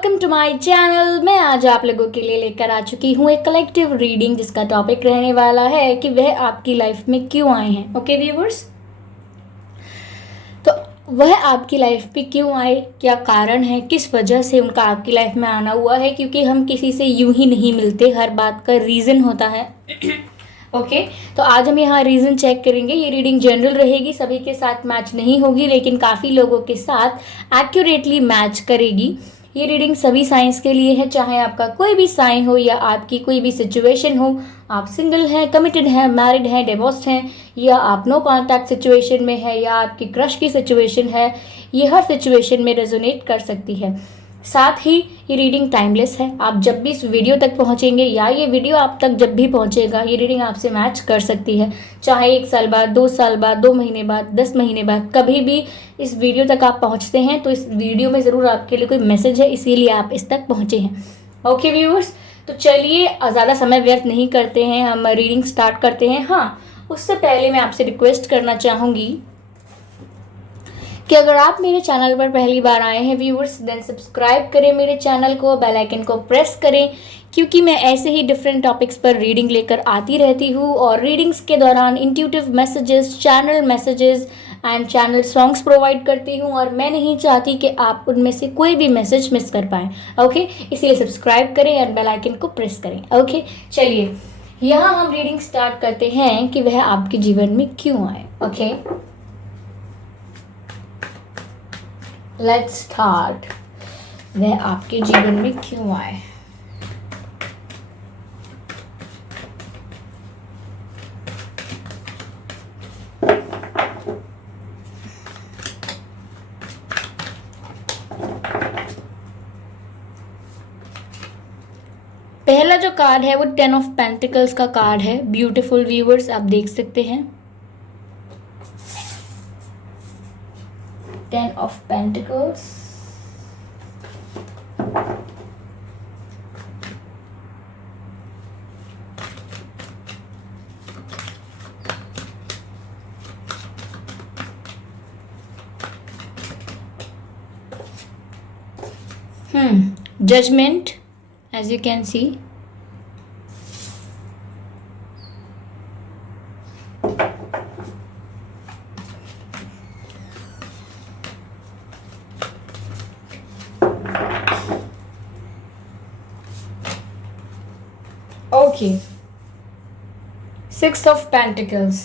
Welcome to my channel. मैं आज आप लोगों के लिए लेकर आ चुकी हूँ एक कलेक्टिव रीडिंग जिसका टॉपिक रहने वाला है कि वह आपकी लाइफ में क्यों आए हैं। ओके व्यूवर्स, तो वह आपकी लाइफ में क्यों आए, क्या कारण है, किस वजह से उनका आपकी लाइफ में आना हुआ है। क्योंकि हम किसी से यूं ही नहीं मिलते, हर बात का रीज़न होता है। ओके तो आज हम यहाँ रीज़न चेक करेंगे। ये रीडिंग जनरल रहेगी, सभी के साथ मैच नहीं होगी, लेकिन काफ़ी लोगों के साथ एक्यूरेटली मैच करेगी। ये रीडिंग सभी साइंस के लिए है, चाहे आपका कोई भी साइन हो या आपकी कोई भी सिचुएशन हो। आप सिंगल हैं, कमिटेड हैं, मैरिड हैं, डिवोर्स्ड हैं, या आप नो कॉन्टैक्ट सिचुएशन में है, या आपकी क्रश की सिचुएशन है, ये हर सिचुएशन में रेजोनेट कर सकती है। साथ ही ये रीडिंग टाइमलेस है। आप जब भी इस वीडियो तक पहुंचेंगे या ये वीडियो आप तक जब भी पहुंचेगा, ये रीडिंग आपसे मैच कर सकती है। चाहे 1 साल बाद, 2 साल बाद, 2 महीने बाद, 10 महीने बाद, कभी भी इस वीडियो तक आप पहुंचते हैं तो इस वीडियो में ज़रूर आपके लिए कोई मैसेज है, इसीलिए आप इस तक पहुंचे हैं। ओके व्यूअर्स, तो चलिए ज़्यादा समय व्यर्थ नहीं करते हैं, हम रीडिंग स्टार्ट करते हैं। हाँ, उससे पहले मैं आपसे रिक्वेस्ट करना चाहूँगी कि अगर आप मेरे चैनल पर पहली बार आए हैं व्यूअर्स, देन सब्सक्राइब करें मेरे चैनल को, बेल आइकन को प्रेस करें, क्योंकि मैं ऐसे ही डिफरेंट टॉपिक्स पर रीडिंग लेकर आती रहती हूँ। और रीडिंग्स के दौरान intuitive messages, channel messages and channel songs provide करती हूँ, और मैं नहीं चाहती कि आप उनमें से कोई भी मैसेज मिस कर पाएँ। ओके, इसीलिए सब्सक्राइब करें और बेल आइकन को प्रेस करें। ओके चलिए, यहाँ हम रीडिंग स्टार्ट करते हैं कि वह आपके जीवन में क्यों आए। Okay let's start. वह आपके जीवन में क्यों आए। पहला जो कार्ड है वो 10 ऑफ पेंटिकल्स का कार्ड है। ब्यूटीफुल व्यूअर्स, आप देख सकते हैं 10 of pentacles. Judgment, as you can see. Okay, 6 of Pentacles.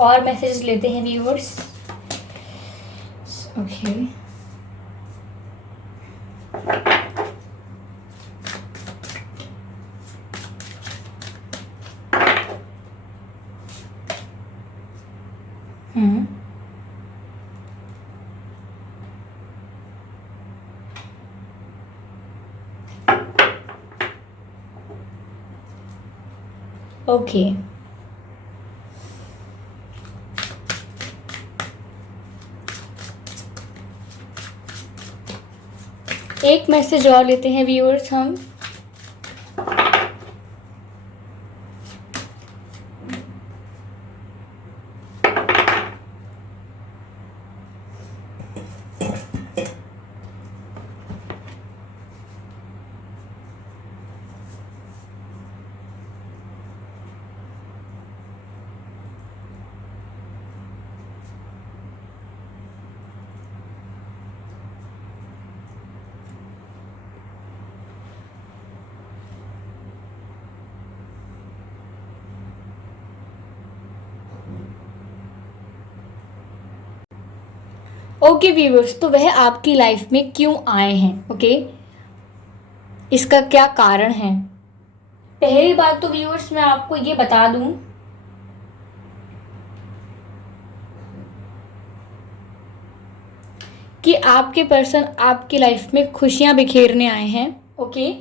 और मैसेज लेते हैं व्यूअर्स। ओके ओके एक मैसेज और लेते हैं व्यूअर्स हम। ओके व्यूअर्स, तो वह आपकी लाइफ में क्यों आए हैं? ओके, इसका क्या कारण है? पहली बात तो व्यूअर्स मैं आपको ये बता दूं कि आपके पर्सन आपकी लाइफ में खुशियां बिखेरने आए हैं। ओके,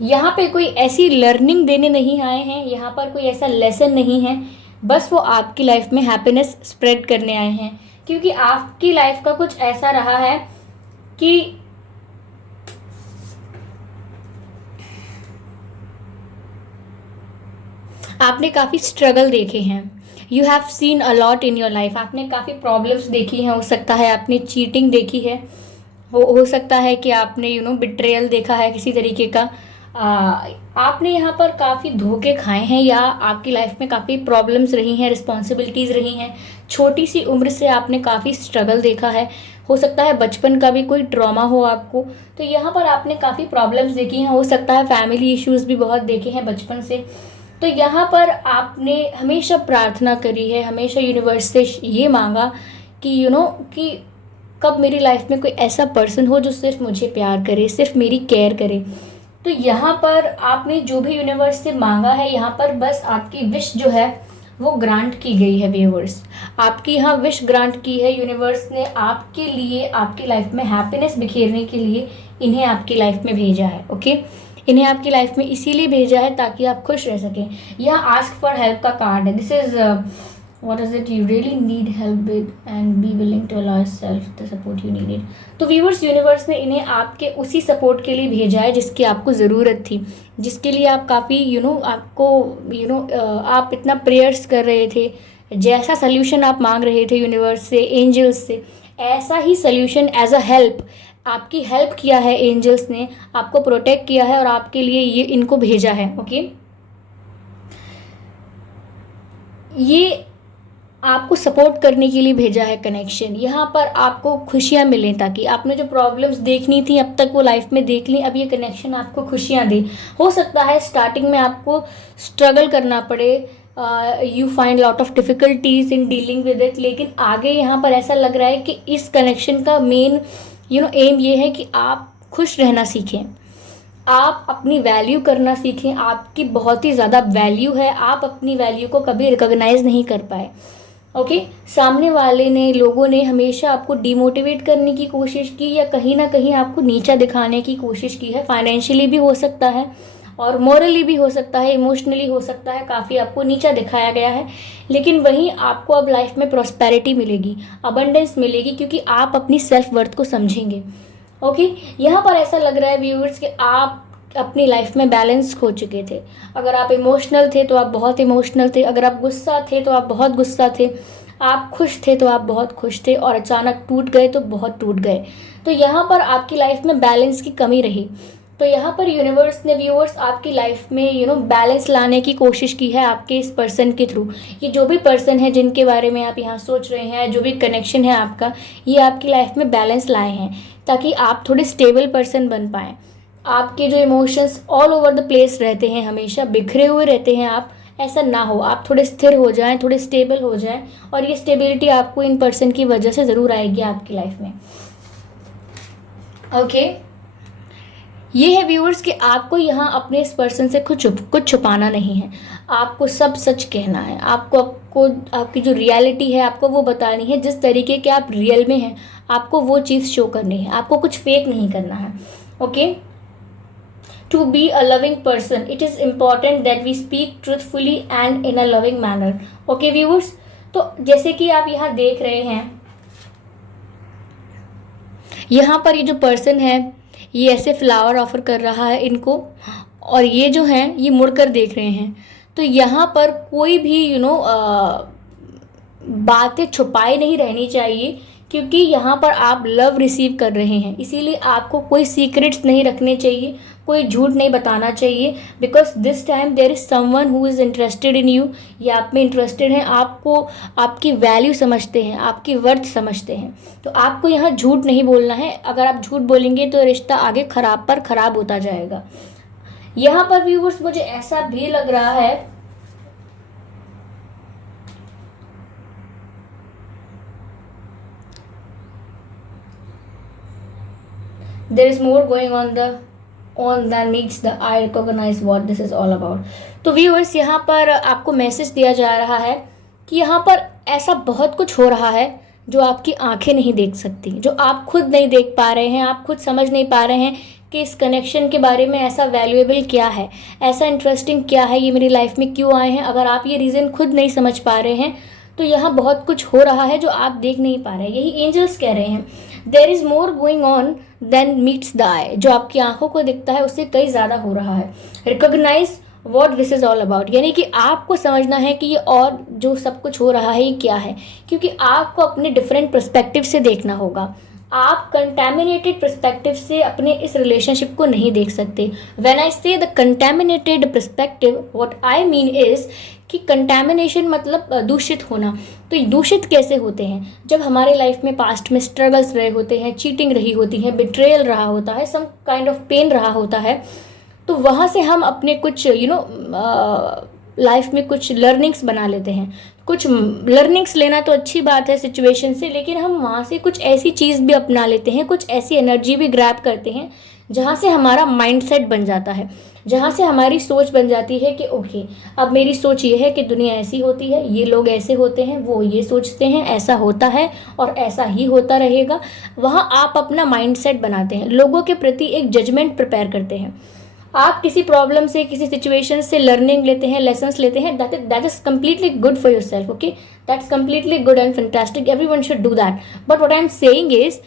यहाँ पे कोई ऐसी लर्निंग देने नहीं आए हैं, यहाँ पर कोई ऐसा लेसन नहीं है, बस वो आपकी लाइफ में हैप्पीनेस स्प्रेड करने आए हैं। क्योंकि आपकी लाइफ का कुछ ऐसा रहा है कि आपने काफ़ी स्ट्रगल देखे हैं। You have seen a lot in your life. आपने काफ़ी प्रॉब्लम्स देखी हैं। हो सकता है आपने चीटिंग देखी है, हो सकता है कि आपने बिट्रेयल देखा है किसी तरीके का। आपने यहाँ पर काफ़ी धोखे खाए हैं, या आपकी लाइफ में काफ़ी प्रॉब्लम्स रही हैं, रिस्पॉन्सिबिलिटीज़ रही हैं। छोटी सी उम्र से आपने काफ़ी स्ट्रगल देखा है। हो सकता है बचपन का भी कोई ट्रॉमा हो आपको, तो यहाँ पर आपने काफ़ी प्रॉब्लम्स देखी हैं। हो सकता है फैमिली इश्यूज़ भी बहुत देखे हैं बचपन से। तो यहाँ पर आपने हमेशा प्रार्थना करी है, हमेशा यूनिवर्स से ये मांगा कि कि कब मेरी लाइफ में कोई ऐसा पर्सन हो जो सिर्फ मुझे प्यार करे, सिर्फ मेरी केयर करे। तो यहाँ पर आपने जो भी यूनिवर्स से मांगा है, यहाँ पर बस आपकी विश जो है वो ग्रांट की गई है व्यूअर्स। आपकी यहाँ विश ग्रांट की है यूनिवर्स ने आपके लिए, आपकी लाइफ में हैप्पीनेस बिखेरने के लिए इन्हें आपकी लाइफ में भेजा है। ओके, इन्हें आपकी लाइफ में इसीलिए भेजा है ताकि आप खुश रह सकें। यह आस्क फॉर हेल्प का कार्ड है। This is what is it you really need help with and be willing to allow yourself the support you needed. तो व्यूअर्स, यूनिवर्स ने इन्हें आपके उसी सपोर्ट के लिए भेजा है जिसकी आपको ज़रूरत थी, जिसके लिए आप काफ़ी आपको आप इतना प्रेयर्स कर रहे थे। जैसा सोल्यूशन आप मांग रहे थे यूनिवर्स से, एंजल्स से, ऐसा ही सोल्यूशन एज अ हेल्प आपकी हेल्प किया है एंजल्स ने, आपको प्रोटेक्ट किया है और आपके लिए ये इनको भेजा है। ओके, ये आपको सपोर्ट करने के लिए भेजा है कनेक्शन। यहाँ पर आपको खुशियाँ मिलें, ताकि आपने जो प्रॉब्लम्स देखनी थी अब तक वो लाइफ में देख ली, अब ये कनेक्शन आपको खुशियाँ दे। हो सकता है स्टार्टिंग में आपको स्ट्रगल करना पड़े, you find lot of difficulties in dealing with it, लेकिन आगे यहाँ पर ऐसा लग रहा है कि इस कनेक्शन का मेन एम ये है कि आप खुश रहना सीखें, आप अपनी वैल्यू करना सीखें। आपकी बहुत ही ज़्यादा वैल्यू है, आप अपनी वैल्यू को कभी रिकॉग्नाइज नहीं कर पाए। ओके, सामने वाले ने, लोगों ने हमेशा आपको डिमोटिवेट करने की कोशिश की, या कहीं ना कहीं आपको नीचा दिखाने की कोशिश की है। फाइनेंशियली भी हो सकता है, और मॉरली भी हो सकता है, इमोशनली हो सकता है, काफ़ी आपको नीचा दिखाया गया है। लेकिन वहीं आपको अब लाइफ में प्रॉस्पेरिटी मिलेगी, अबंडेंस मिलेगी, क्योंकि आप अपनी सेल्फ वर्थ को समझेंगे। ओके, यहाँ पर ऐसा लग रहा है व्यूअर्स कि आप अपनी लाइफ में बैलेंस खो चुके थे। अगर आप इमोशनल थे तो आप बहुत इमोशनल थे, अगर आप गुस्सा थे तो आप बहुत गुस्सा थे, आप खुश थे तो आप बहुत खुश थे, और अचानक टूट गए तो बहुत टूट गए। तो यहाँ पर आपकी लाइफ में बैलेंस की कमी रही। तो यहाँ पर यूनिवर्स ने व्यूअर्स आपकी लाइफ में बैलेंस लाने की कोशिश की है आपके इस पर्सन के थ्रू। ये जो भी पर्सन है जिनके बारे में आप यहाँ सोच रहे हैं, जो भी कनेक्शन है आपका, ये आपकी लाइफ में बैलेंस लाए हैं ताकि आप थोड़े स्टेबल पर्सन बन पाएँ। आपके जो emotions all over the place रहते हैं, हमेशा बिखरे हुए रहते हैं, आप ऐसा ना हो, आप थोड़े स्थिर हो जाएं, थोड़े स्टेबल हो जाएं, और ये स्टेबिलिटी आपको इन पर्सन की वजह से ज़रूर आएगी आपकी लाइफ में। ओके, ये है व्यूअर्स कि आपको यहाँ अपने इस पर्सन से कुछ छुपाना नहीं है, आपको सब सच कहना है। आपको आपकी जो रियलिटी है आपको वो बतानी है, जिस तरीके के आप रियल में हैं आपको वो चीज़ शो करनी है, आपको कुछ फेक नहीं करना है। Okay, to be a loving person it is important that we speak truthfully and in a loving manner. Okay viewers, तो जैसे कि आप यहाँ देख रहे हैं, यहाँ पर ये जो पर्सन है ये ऐसे फ्लावर ऑफर कर रहा है इनको, और ये जो हैं ये मुड़कर देख रहे हैं। तो यहाँ पर कोई भी बातें छुपाई नहीं रहनी चाहिए, क्योंकि यहाँ पर आप लव रिसीव कर रहे हैं, इसीलिए आपको कोई सीक्रेट्स नहीं रखने चाहिए, कोई झूठ नहीं बताना चाहिए, because this time there is someone who is interested in you. ये आप में इंटरेस्टेड हैं, आपको आपकी वैल्यू समझते हैं, आपकी वर्थ समझते हैं। तो आपको यहाँ झूठ नहीं बोलना है, अगर आप झूठ बोलेंगे तो रिश्ता आगे खराब पर खराब होता जाएगा। यहाँ पर व्यूअर्स मुझे ऐसा भी लग रहा है there is more going on that meets the eye recognise what this is all about. तो व्यूअर्स, यहाँ पर आपको मैसेज दिया जा रहा है कि यहाँ पर ऐसा बहुत कुछ हो रहा है जो आपकी आंखें नहीं देख सकती, जो आप खुद नहीं देख पा रहे हैं, आप खुद समझ नहीं पा रहे हैं कि इस कनेक्शन के बारे में ऐसा वैल्यूएबल क्या है, ऐसा इंटरेस्टिंग क्या है, ये मेरी लाइफ में क्यों आए हैं। अगर आप ये रीज़न खुद नहीं समझ पा रहे हैं तो यहाँ बहुत कुछ हो रहा है जो आप देख नहीं पा रहे हैं। यही एंजल्स कह रहे हैं, there is more going on than meets the eye. जो आपकी आंखों को दिखता है उससे कई ज़्यादा हो रहा है। Recognise what this is all about, यानी कि आपको समझना है कि ये और जो सब कुछ हो रहा है ये क्या है, क्योंकि आपको अपने डिफरेंट पर्सपेक्टिव से देखना होगा। आप कंटेमिनेटेड पर्सपेक्टिव से अपने इस रिलेशनशिप को नहीं देख सकते। व्हेन आई से the contaminated perspective, what I mean is कि कंटेमिनेशन मतलब दूषित होना। तो दूषित कैसे होते हैं? जब हमारे लाइफ में पास्ट में स्ट्रगल्स रहे होते हैं, चीटिंग रही होती है, बिट्रेयल रहा होता है, सम काइंड ऑफ पेन रहा होता है, तो वहाँ से हम अपने कुछ लाइफ में कुछ लर्निंग्स बना लेते हैं। कुछ लर्निंग्स लेना तो अच्छी बात है सिचुएशन से, लेकिन हम वहाँ से कुछ ऐसी चीज़ भी अपना लेते हैं, कुछ ऐसी एनर्जी भी ग्रैब करते हैं जहाँ से हमारा माइंडसेट बन जाता है, जहाँ से हमारी सोच बन जाती है कि ओके, अब मेरी सोच ये है कि दुनिया ऐसी होती है, ये लोग ऐसे होते हैं, वो ये सोचते हैं, ऐसा होता है और ऐसा ही होता रहेगा। वहाँ आप अपना माइंडसेट बनाते हैं, लोगों के प्रति एक जजमेंट प्रिपेयर करते हैं। आप किसी प्रॉब्लम से, किसी सिचुएशन से लर्निंग लेते हैं, लेसन्स लेते हैं, that is completely good for your self, okay, that's completely good and fantastic, everyone should do that. But what I am saying is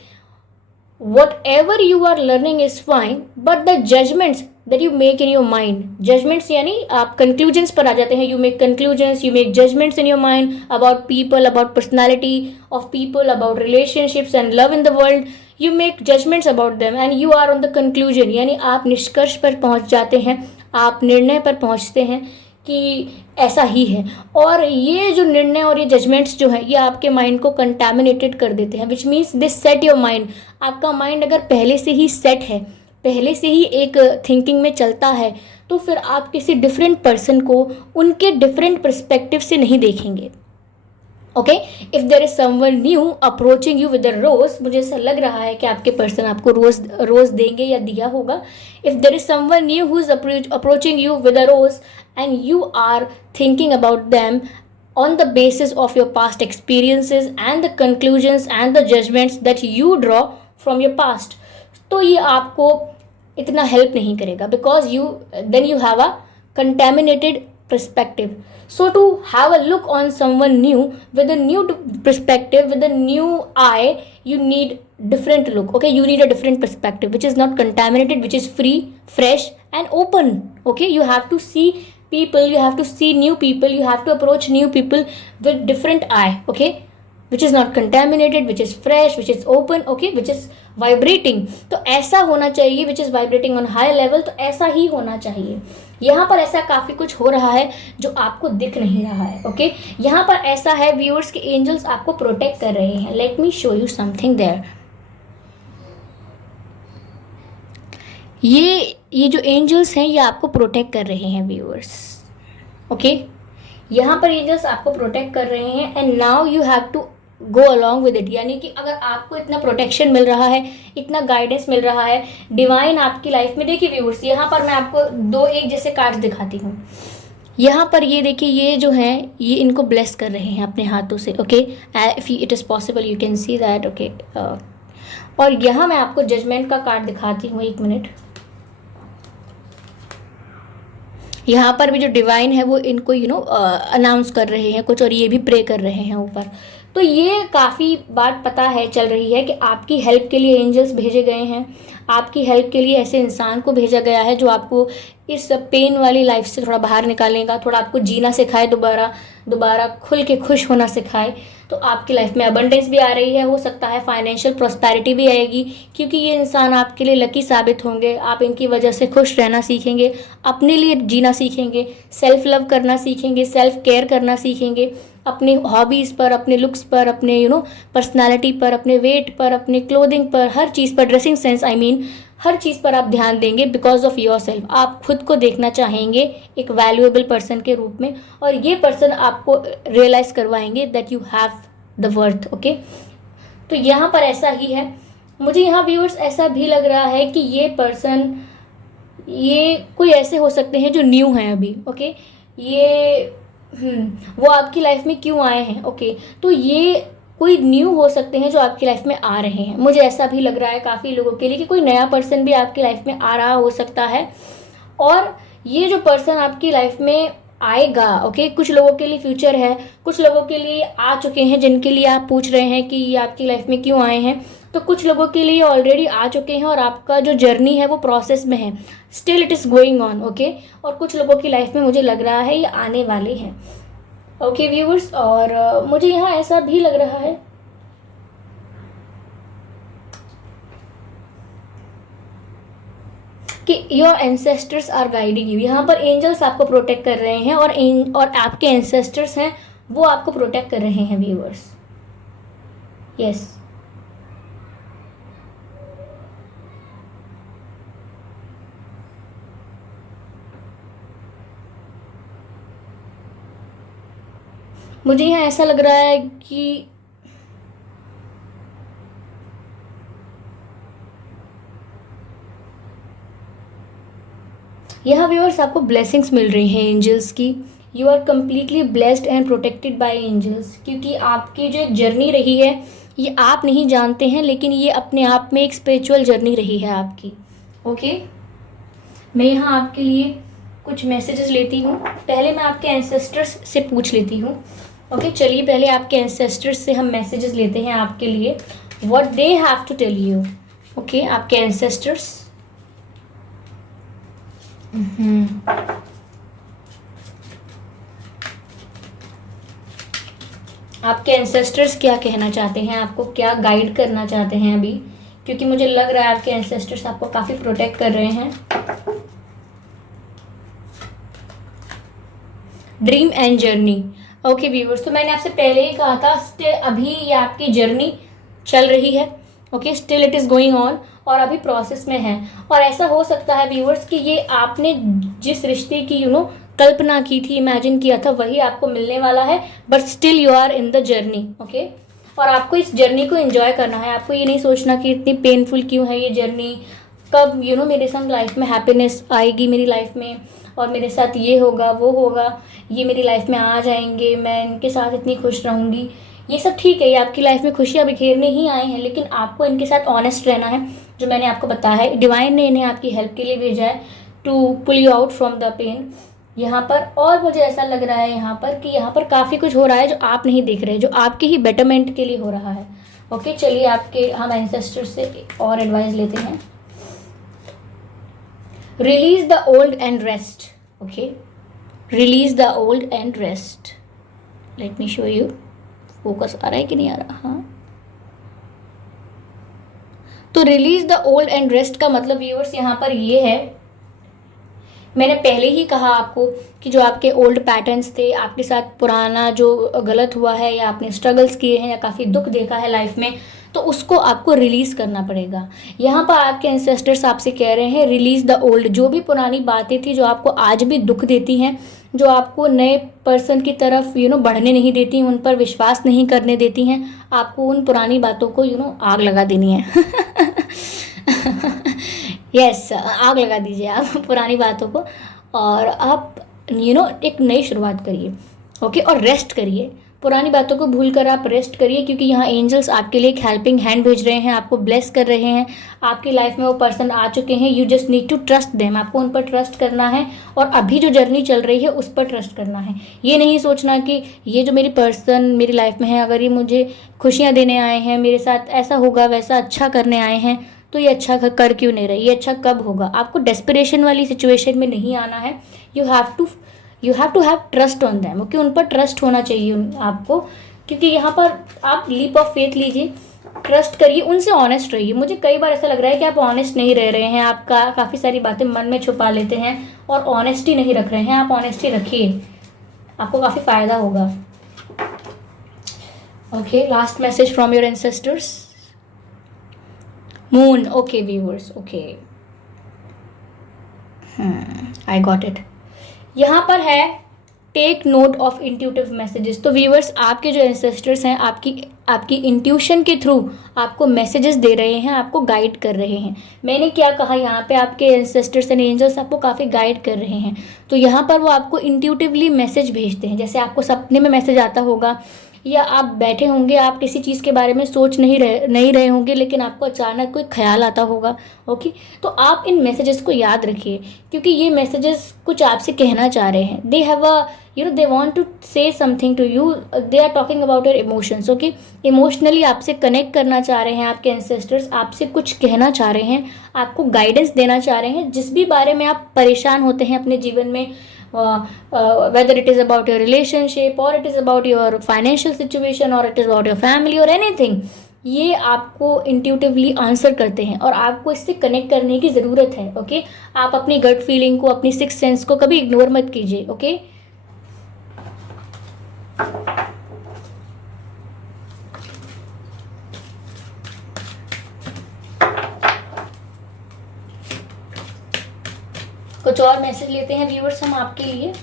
whatever you are learning is fine, but the judgments that you make in your mind, judgments यानी आप conclusions पर आ जाते हैं, you make conclusions, you make judgments in your mind about people, about personality of people, about relationships and love in the world, you make judgments about them and you are on the conclusion, यानी आप निष्कर्ष पर पहुंच जाते हैं, आप निर्णय पर पहुंचते हैं कि ऐसा ही है। और ये जो निर्णय और ये जजमेंट्स जो है ये आपके माइंड को कंटामिनेटेड कर देते हैं, which means this set your mind. आपका माइंड अगर पहले से ही सेट है, पहले से ही एक थिंकिंग में चलता है, तो फिर आप किसी डिफरेंट पर्सन को उनके डिफरेंट पर्सपेक्टिव से नहीं देखेंगे। Okay, if there is someone new approaching you with a rose, मुझे ऐसा लग रहा है कि आपके पर्सन आपको रोज देंगे या दिया होगा। If there is someone new who is approaching you with a rose and you are thinking about them on the basis of your past experiences and the conclusions and the judgments that you draw from your past, तो ये आपको इतना help नहीं करेगा, because then you have a contaminated perspective. So to have a look on someone new with a new perspective, with a new eye, you need different look, okay, you need a different perspective which is not contaminated, which is free, fresh and open. Okay, you have to see people, you have to see new people, you have to approach new people with different eye, okay, which is not contaminated, which is fresh, which is open, okay, which is vibrating. तो ऐसा होना चाहिए, which is vibrating on high level, तो ऐसा ही होना चाहिए। यहाँ पर ऐसा काफ़ी कुछ हो रहा है जो आपको दिख नहीं रहा है, ओके। यहाँ पर ऐसा है व्यूअर्स के एंजल्स आपको प्रोटेक्ट कर रहे हैं। Let me show you something there. ये जो एंजल्स हैं ये आपको प्रोटेक्ट कर रहे हैं व्यूअर्स, ओके। यहाँ पर एंजल्स आपको प्रोटेक्ट कर रहे हैं and now you have to go along with it. यानी कि अगर आपको इतना प्रोटेक्शन मिल रहा है, इतना गाइडेंस मिल रहा है डिवाइन आपकी लाइफ में, देखिए व्यूअर्स यहाँ पर मैं आपको दो एक जैसे कार्ड्स दिखाती हूँ। यहाँ पर ये देखिए, ये जो हैं ये इनको ब्लेस कर रहे हैं अपने हाथों से, okay. If it is possible you can see that, okay. और यहाँ मैं आपको जजमेंट का कार्ड दिखाती हूँ, एक मिनट। यहाँ पर भी जो डिवाइन है वो इनको अनाउंस कर रहे हैं कुछ, और ये भी प्रे कर रहे हैं ऊपर। तो ये काफ़ी बात पता है, चल रही है कि आपकी हेल्प के लिए एंजल्स भेजे गए हैं, आपकी हेल्प के लिए ऐसे इंसान को भेजा गया है जो आपको इस पेन वाली लाइफ से थोड़ा बाहर निकालेगा, थोड़ा आपको जीना सिखाए, दोबारा खुल के खुश होना सिखाए। तो आपकी लाइफ में अबंडेंस भी आ रही है, हो सकता है फाइनेंशियल प्रॉस्पेरिटी भी आएगी, क्योंकि ये इंसान आपके लिए लकी साबित होंगे। आप इनकी वजह से खुश रहना सीखेंगे, अपने लिए जीना सीखेंगे, सेल्फ लव करना सीखेंगे, सेल्फ केयर करना सीखेंगे, अपनी हॉबीज़ पर, अपने लुक्स पर, अपने पर्सनालिटी पर, अपने वेट पर, अपने क्लोथिंग पर, हर चीज़ पर, ड्रेसिंग सेंस हर चीज़ पर आप ध्यान देंगे बिकॉज ऑफ योर सेल्फ। आप खुद को देखना चाहेंगे एक वैल्यूएबल पर्सन के रूप में, और ये पर्सन आपको रियलाइज़ करवाएंगे that you have the worth, okay. तो यहाँ पर ऐसा ही है मुझे यहाँ व्यूअर्स ऐसा भी लग रहा है कि ये पर्सन, ये कोई ऐसे हो सकते हैं जो न्यू हैं अभी, ओके। ये वो आपकी लाइफ में क्यों आए हैं, ओके। तो ये कोई न्यू हो सकते हैं जो आपकी लाइफ में आ रहे हैं। मुझे ऐसा भी लग रहा है काफ़ी लोगों के लिए कि कोई नया पर्सन भी आपकी लाइफ में आ रहा हो सकता है। और ये जो पर्सन आपकी लाइफ में आएगा, ओके, कुछ लोगों के लिए फ्यूचर है, कुछ लोगों के लिए आ चुके हैं जिनके लिए आप पूछ रहे हैं कि ये आपकी लाइफ में क्यों आए हैं। तो कुछ लोगों के लिए ऑलरेडी आ चुके हैं और आपका जो जर्नी है वो प्रोसेस में है, still it is going on, okay. और कुछ लोगों की लाइफ में मुझे लग रहा है ये आने वाले हैं, ओके व्यूअर्स। और मुझे यहाँ ऐसा भी लग रहा है कि your ancestors are guiding you. यहाँ पर एंजल्स आपको प्रोटेक्ट कर रहे हैं और आपके एंसेस्टर्स हैं वो आपको प्रोटेक्ट कर रहे हैं व्यूअर्स, यस। मुझे यहाँ ऐसा लग रहा है कि यहाँ व्यूअर्स आपको ब्लेसिंग्स मिल रही हैं एंजल्स की। You are completely blessed and protected by angels, क्योंकि आपकी जो जर्नी रही है ये आप नहीं जानते हैं, लेकिन ये अपने आप में एक स्पिरिचुअल जर्नी रही है आपकी, ओके। मैं यहाँ आपके लिए कुछ मैसेजेस लेती हूँ। पहले मैं आपके एंसेस्टर्स से पूछ लेती हूँ, ओके। चलिए पहले आपके एंसेस्टर्स से हम मैसेजेस लेते हैं आपके लिए, what they have to tell you, okay. आपके एंसेस्टर्स, आपके एंसेस्टर्स क्या कहना चाहते हैं, आपको क्या गाइड करना चाहते हैं अभी, क्योंकि मुझे लग रहा है आपके एंसेस्टर्स आपको काफ़ी प्रोटेक्ट कर रहे हैं। Dream and journey, okay viewers. तो मैंने आपसे पहले ही कहा था अभी ये आपकी जर्नी चल रही है, okay, still it is going on, और अभी प्रोसेस में है। और ऐसा हो सकता है व्यूअर्स कि ये आपने जिस रिश्ते की कल्पना की थी, इमेजिन किया था, वही आपको मिलने वाला है, but still you are in the journey, okay. और आपको इस जर्नी को एंजॉय करना है। आपको ये नहीं सोचना कि इतनी पेनफुल क्यों है ये जर्नी, कब मेरे संग लाइफ में हैप्पीनेस आएगी मेरी लाइफ में, और मेरे साथ ये होगा वो होगा, ये मेरी लाइफ में आ जाएंगे, मैं इनके साथ इतनी खुश रहूँगी। ये सब ठीक है, ये आपकी लाइफ में खुशियाँ बिखेरने ही आए हैं, लेकिन आपको इनके साथ ऑनेस्ट रहना है, जो मैंने आपको बताया है। डिवाइन ने इन्हें आपकी हेल्प के लिए भेजा है, to pull you out from the pain यहाँ पर। और मुझे ऐसा लग रहा है यहाँ पर कि यहाँ पर काफ़ी कुछ हो रहा है जो आप नहीं देख रहे, जो आपके ही बेटरमेंट के लिए हो रहा है, ओके। चलिए आपके हम एंसेस्टर्स से और एडवाइस लेते हैं। Release the old and rest, okay. Release the old and rest. Let me show you, focus आ रहा है कि नहीं आ रहा, हाँ। तो release the old and rest का मतलब व्यूअर्स यहाँ पर ये है, मैंने पहले ही कहा आपको कि जो आपके ओल्ड पैटर्न्स थे, आपके साथ पुराना जो गलत हुआ है, या आपने स्ट्रगल्स किए हैं, या काफ़ी दुख देखा है लाइफ में, तो उसको आपको रिलीज़ करना पड़ेगा। यहाँ पर आपके एंसेस्टर्स आपसे कह रहे हैं रिलीज़ द ओल्ड। जो भी पुरानी बातें थी जो आपको आज भी दुख देती हैं, जो आपको नए पर्सन की तरफ बढ़ने नहीं देती, उन पर विश्वास नहीं करने देती हैं, आपको उन पुरानी बातों को आग लगा देनी है। यस, आग लगा दीजिए आप पुरानी बातों को, और आप एक नई शुरुआत करिए, ओके। और रेस्ट करिए, पुरानी बातों को भूलकर आप रेस्ट करिए, क्योंकि यहाँ एंजल्स आपके लिए एक हेल्पिंग हैंड भेज रहे हैं, आपको ब्लेस कर रहे हैं। आपकी लाइफ में वो पर्सन आ चुके हैं, you just need to trust them. आपको उन पर ट्रस्ट करना है, और अभी जो जर्नी चल रही है उस पर ट्रस्ट करना है। ये नहीं सोचना कि ये जो मेरी पर्सन मेरी लाइफ में है, अगर ये मुझे खुशियाँ देने आए हैं, मेरे साथ ऐसा होगा वैसा अच्छा करने आए हैं, तो ये अच्छा कर क्यों नहीं रही, ये अच्छा कब होगा। आपको डेस्परेशन वाली सिचुएशन में नहीं आना है। You have to have trust on them, okay. उन पर ट्रस्ट होना चाहिए आपको, क्योंकि यहाँ पर आप लीप ऑफ फेथ लीजिए, ट्रस्ट करिए, उनसे ऑनेस्ट रहिए। मुझे कई बार ऐसा लग रहा है कि आप ऑनेस्ट नहीं रह रहे हैं, आप काफ़ी सारी बातें मन में छुपा लेते हैं और ऑनेस्टी नहीं रख रहे हैं। आप ऑनेस्टी रखिए, आपको काफ़ी फ़ायदा होगा, okay. Last message from your ancestors. Moon, okay viewers, okay, I got it. यहाँ पर है take note of intuitive messages. तो व्यूअर्स, आपके जो एंसेस्टर्स हैं आपकी इंट्यूशन के थ्रू आपको मैसेजेस दे रहे हैं, आपको गाइड कर रहे हैं। मैंने क्या कहा, यहाँ पे आपके एंसेस्टर्स एंड एंजल्स आपको काफ़ी गाइड कर रहे हैं। तो यहाँ पर वो आपको इंट्यूटिवली मैसेज भेजते हैं। जैसे आपको सपने में मैसेज आता होगा, या आप बैठे होंगे, आप किसी चीज़ के बारे में सोच नहीं रहे होंगे, लेकिन आपको अचानक कोई ख्याल आता होगा। ओके, तो आप इन मैसेजेस को याद रखिए, क्योंकि ये मैसेजेस कुछ आपसे कहना चाह रहे हैं। They have a they want to say something to you, they are talking about your emotions. Okay, emotionally आपसे कनेक्ट करना चाह रहे हैं आपके एंसेस्टर्स, आपसे कुछ कहना चाह रहे हैं, आपको गाइडेंस देना चाह रहे हैं। जिस भी बारे में आप परेशान होते हैं अपने जीवन में, whether it is about your relationship or it is about your financial situation or it is about your family or anything, ये आपको इंट्यूटिवली आंसर करते हैं और आपको इससे कनेक्ट करने की ज़रूरत है। ओके, आप अपनी गट फीलिंग को, अपनी सिक्स सेंस को कभी इग्नोर मत कीजिए। ओके, कुछ और मैसेज लेते हैं व्यूअर्स हम आपके लिए।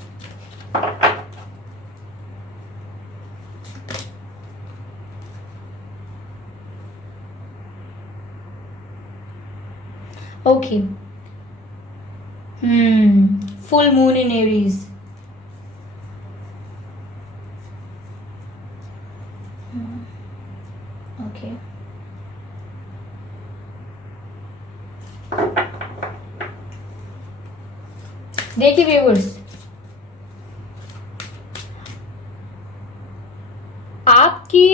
Okay, full moon in Aries. Okay, देखिए व्यूअर्स, आपकी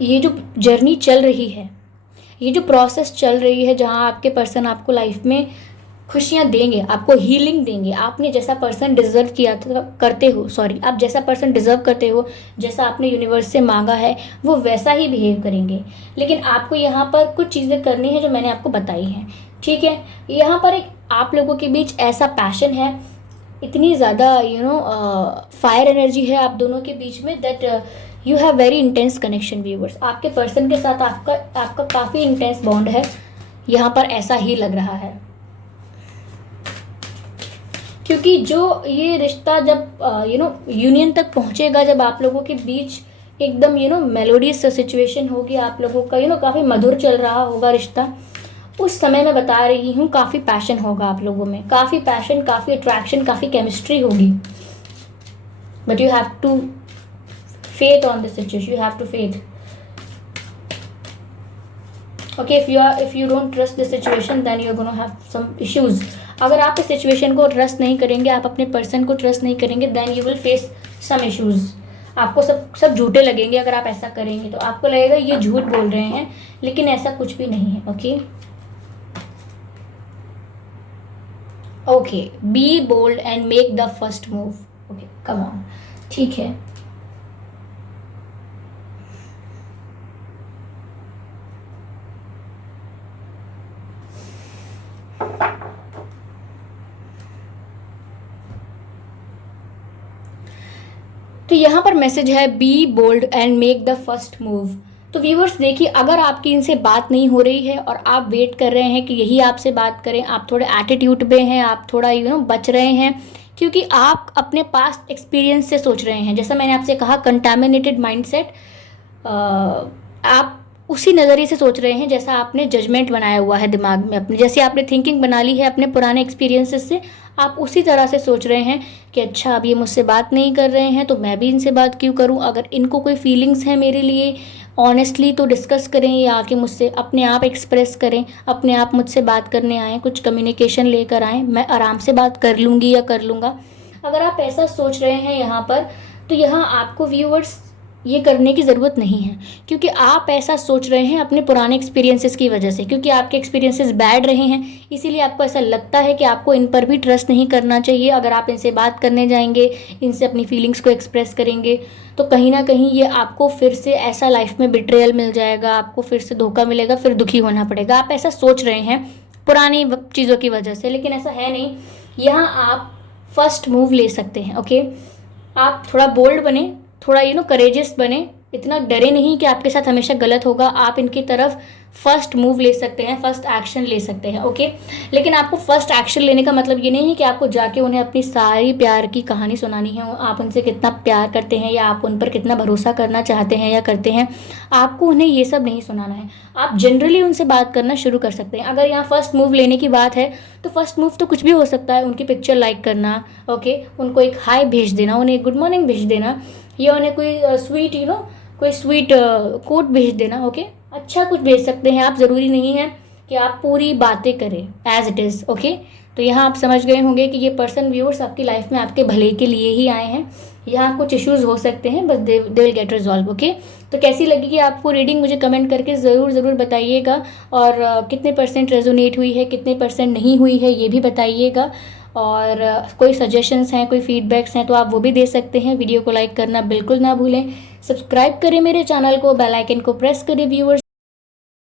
ये जो जर्नी चल रही है, ये जो प्रोसेस चल रही है, जहाँ आपके पर्सन आपको लाइफ में खुशियाँ देंगे, आपको हीलिंग देंगे, आपने जैसा पर्सन डिज़र्व किया था आप जैसा पर्सन डिज़र्व करते हो, जैसा आपने यूनिवर्स से मांगा है, वो वैसा ही बिहेव करेंगे। लेकिन आपको यहाँ पर कुछ चीज़ें करनी है जो मैंने आपको बताई हैं। ठीक है, यहाँ पर एक आप लोगों के बीच ऐसा पैशन है, इतनी ज़्यादा फायर एनर्जी है आप दोनों के बीच में, that you have very intense connection viewers. आपके पर्सन के साथ आपका काफ़ी इंटेंस बॉन्ड है, यहाँ पर ऐसा ही लग रहा है। क्योंकि जो ये रिश्ता जब यूनियन तक पहुँचेगा, जब आप लोगों के बीच एकदम मेलोडियस सिचुएशन होगी, आप लोगों का काफ़ी मधुर चल रहा होगा रिश्ता, उस समय मैं बता रही हूँ काफ़ी पैशन होगा आप लोगों में, काफ़ी पैशन, काफ़ी अट्रैक्शन, काफ़ी केमिस्ट्री होगी। But you have to faith on this situation, you have to faith. Okay, if you don't trust the situation, then you're going to have some issues. अगर आप इस सिचुएशन को ट्रस्ट नहीं करेंगे, आप अपने पर्सन को ट्रस्ट नहीं करेंगे, then you will face some issues. आपको सब झूठे लगेंगे। अगर आप ऐसा करेंगे तो आपको लगेगा ये झूठ बोल रहे हैं, लेकिन ऐसा कुछ भी नहीं है। Okay, be bold and make the first move. Okay, come on, ठीक है। तो यहाँ पर मैसेज है be bold and make the first move. तो व्यूअर्स देखिए, अगर आपकी इनसे बात नहीं हो रही है और आप वेट कर रहे हैं कि यही आपसे बात करें, आप थोड़े एटीट्यूड पे हैं, आप थोड़ा बच रहे हैं, क्योंकि आप अपने पास्ट एक्सपीरियंस से सोच रहे हैं। जैसा मैंने आपसे कहा, कंटामिनेटेड माइंडसेट, आप उसी नज़रिए से सोच रहे हैं जैसा आपने जजमेंट बनाया हुआ है दिमाग में अपने, जैसे आपने थिंकिंग बना ली है अपने पुराने एक्सपीरियंसेस से, आप उसी तरह से सोच रहे हैं कि अच्छा, अब ये मुझसे बात नहीं कर रहे हैं तो मैं भी इनसे बात क्यों करूं। अगर इनको कोई फीलिंग्स है मेरे लिए ऑनेस्टली तो डिस्कस करें, या आके मुझसे अपने आप एक्सप्रेस करें, अपने आप मुझसे बात करने आएँ, कुछ कम्युनिकेशन लेकर आएँ, मैं आराम से बात कर लूँगी या कर लूँगा। अगर आप ऐसा सोच रहे हैं यहाँ पर, तो यहाँ आपको व्यूअर्स ये करने की ज़रूरत नहीं है, क्योंकि आप ऐसा सोच रहे हैं अपने पुराने एक्सपीरियंसेस की वजह से, क्योंकि आपके एक्सपीरियंसेस बैड रहे हैं, इसीलिए आपको ऐसा लगता है कि आपको इन पर भी ट्रस्ट नहीं करना चाहिए। अगर आप इनसे बात करने जाएंगे, इनसे अपनी फीलिंग्स को एक्सप्रेस करेंगे, तो कहीं ना कहीं ये आपको फिर से ऐसा लाइफ में बिट्रेयल मिल जाएगा, आपको फिर से धोखा मिलेगा, फिर दुखी होना पड़ेगा। आप ऐसा सोच रहे हैं पुरानी चीज़ों की वजह से, लेकिन ऐसा है नहीं। यहाँ आप फर्स्ट मूव ले सकते हैं। ओके, आप थोड़ा बोल्ड बने, थोड़ा करेजियस बने, इतना डरे नहीं कि आपके साथ हमेशा गलत होगा। आप इनकी तरफ फर्स्ट मूव ले सकते हैं, फर्स्ट एक्शन ले सकते हैं। ओके, लेकिन आपको फर्स्ट एक्शन लेने का मतलब ये नहीं है कि आपको जाके उन्हें अपनी सारी प्यार की कहानी सुनानी है, आप उनसे कितना प्यार करते हैं या आप उन पर कितना भरोसा करना चाहते हैं या करते हैं। आपको उन्हें ये सब नहीं सुनाना है, आप जनरली उनसे बात करना शुरू कर सकते हैं। अगर यहाँ फर्स्ट मूव लेने की बात है तो फर्स्ट मूव तो कुछ भी हो सकता है, उनकी पिक्चर लाइक करना, ओके, उनको एक हाय भेज देना, उन्हें एक गुड मॉर्निंग भेज देना, या उन्हें कोई स्वीट कोई स्वीट कोट भेज देना। ओके, अच्छा कुछ भेज सकते हैं आप, ज़रूरी नहीं है कि आप पूरी बातें करें एज इट इज़। ओके, तो यहाँ आप समझ गए होंगे कि ये पर्सन व्यूअर्स आपकी लाइफ में आपके भले के लिए ही आए हैं। यहाँ कुछ इश्यूज हो सकते हैं, बस they will get resolve. Okay, तो कैसी लगेगी आपको रीडिंग मुझे कमेंट करके ज़रूर बताइएगा, और कितने % रेजोनेट हुई है, कितने % नहीं हुई है ये भी बताइएगा। और कोई सजेशंस हैं, कोई फीडबैक्स हैं तो आप वो भी दे सकते हैं। वीडियो को लाइक करना बिल्कुल ना भूलें, सब्सक्राइब करें मेरे चैनल को, बेल आइकन को प्रेस करें व्यूअर्स।